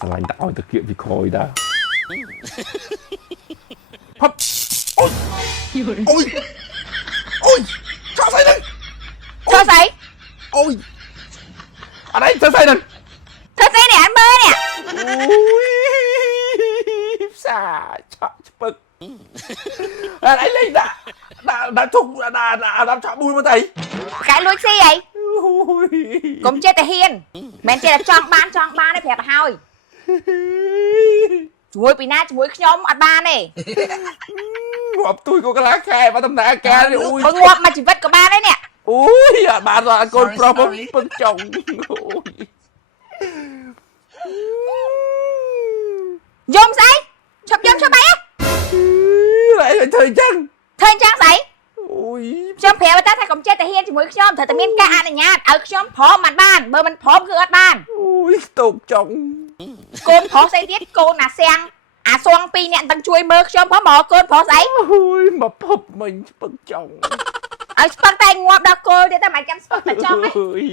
Sao anh tạo thực hiện vì khôi đã hấp ôi ôi ôi sao say đây sao vậy ôi ở đây sao say đây thật say nè anh mơ nè ôi xà chọn bực ở đây lên đã chụp đã chọn bùi mà thầy cái lối xe vậy cũng chơiแต่เฮียนแม่นchơi là chọn ban đấy phẹp hôi chuốiปีหน้าchuốiขยมอัดบานนี่ ngọt tôi có cái lá khe mà tầm nã khe ui มึงงวบมาชีวิตกับบ้านได้เนี่ย ui bạn rồi con pro phân chồng ยมใส่ชอบยมชอบไปอ่ะ lại là thời trăng เธอจ้างใส่ ui ชอบแผลว่าถ้าผมเจ๊แต่เฮียนជាមួយខ្ញុំเธอแต่មានការអនុញ្ញាតឲ្យខ្ញុំព្រមมันบ้านបើมันព្រมគឺអត់បាន ui tục chồng កូនប្រុសស្អីទៀតកូនអាសៀងអាសួងពីរអ្នកទាំងជួយមើលខ្ញុំផងមកកូនប្រុសស្អី ui mà phập mình phân chồng ឲ្យស្ពឹកតែងាប់ដល់គល់ទៀតតែមិនចាំស្ពឹកតែចង់ហ៎ ui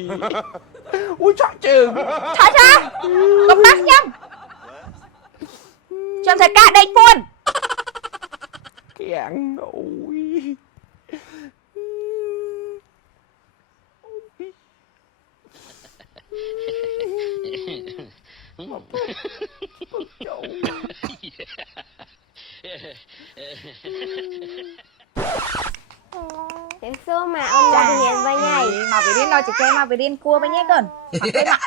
ui chạy trường ថតហើកុំដាក់ខ្ញុំធ្វើការដេកពួន kẹng ui mà phập chồng Chị xưa mà ông Chà. làm gì vậy nhỉ?មកពីរៀនដល់ចគេមកពីរៀនគួរវិញឯងកូនមកទេមក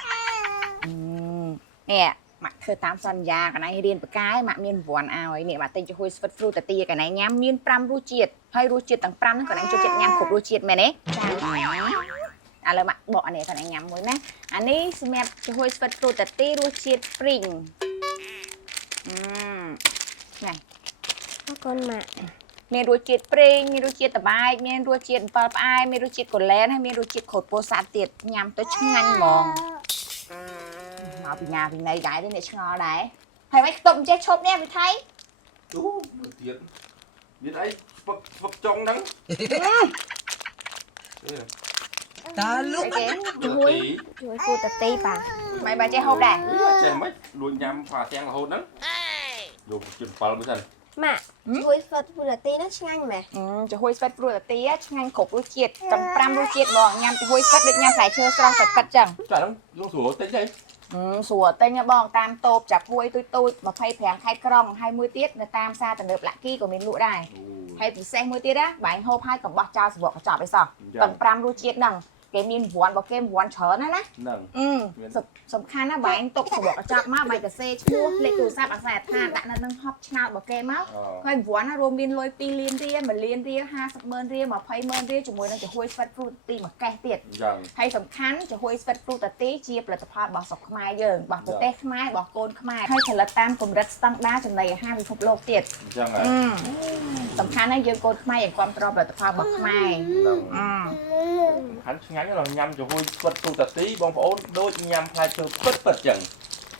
នេះមកធ្វើតាមសន្យាកណៃរៀនបកាយមកមានរង្វាន់ឲ្យនេះមកទិញទៅហួយស្វិតហ្វ្រូតាទីកណៃញ៉ាំមាន5រសជាតិហើយរសជាតិទាំង5ហ្នឹងកណៃចូលចិត្តញ៉ាំគ្រប់រសជាតិមែនទេឥឡូវមកបកអានេះកណៃញ៉ាំមួយណាអានេះសម្រាប់ទៅហួយស្វិតហ្វ្រូតាទីរសជាតិព្រីងនេះ Con mà មានរសជាតិប្រេងមានរសជាតិតបែកមានរសជាតិអំបិលផ្អែមមានរសជាតិកូឡែនហើយមានរសជាតិក្រូចពោធិ៍សាត់ទៀតញ៉ាំទៅឆ្ងាញ់ហ្មងមកពីណាពីណីកាយនេះអ្នកឆ្ងល់ដែរហើយមិនខ្ទប់ចេះឈប់នេះវិថី chú được tiền biết ấy phập phập chồng đắng ta lúc អីគេ chuối chuối phu tạt ti bà មិនបើចេះហូបដែរ chè mấy luôn nhắm phà ten là hôn đắng dùng chuyện phà mới dần mà chuối phật phu tạt ti nó nhanh mà ចំហួយស្វិតព្រួតតាឆ្ងាញ់គ្រប់រសជាតិទាំង5រសជាតិហ្មងញ៉ាំចំហួយស្វិតដូចញ៉ាំផ្លែឈើស្រស់ប៉ិតៗចឹង chả lắm dùng sủa tính đây ស្រួលតែញបងតាមតូបចាប់ហួយទូច25ខេត្តក្រុងហើយមួយទៀតនៅតាមផ្សារទំនើបលាក់គីក៏មានលក់ដែរហើយពិសេសមួយទៀតណាបាញ់ហូបហើយកុំបោះចោលសម្បកកញ្ចប់អីសោះទាំង5រសជាតិហ្នឹងគេមានរង្វាន់របស់គេរង្វាន់ច្រើនណាស់ណា nâng សំខាន់ណាបាញ់ទុកសម្បកកញ្ចប់មកបាញ់ទៅសេឈ្មោះលេខទូរស័ព្ទអាស័យដ្ឋានដាក់នៅនឹងហប់ឆ្នោតរបស់គេមកហើយរង្វាន់ណារួមមានលុយ2លានរៀល1លានរៀល50ម៉ឺនរៀល20ម៉ឺនរៀលជាមួយនឹងចំហួយស្វិតព្រូតទីមួយកេះទៀត dần ហើយសំខាន់ចំហួយស្វិតព្រូតាទីជាផលិតផលរបស់ស្រុកខ្មែរយើងរបស់ប្រទេសខ្មែររបស់កូនខ្មែរហើយផលិតតាមកម្រិតស្តង់ដារចំណីអាហារពិភពលោកទៀត dần à សំខាន់ណាស់យើងកូនខ្មែរយើងគ្រប់គ្រងផលិតផលរបស់ខ្មែរ hắn ngắn là nhằm cho vui vật tu tập tí bong ổn đôi nhằm hai chơi bất vật chẳng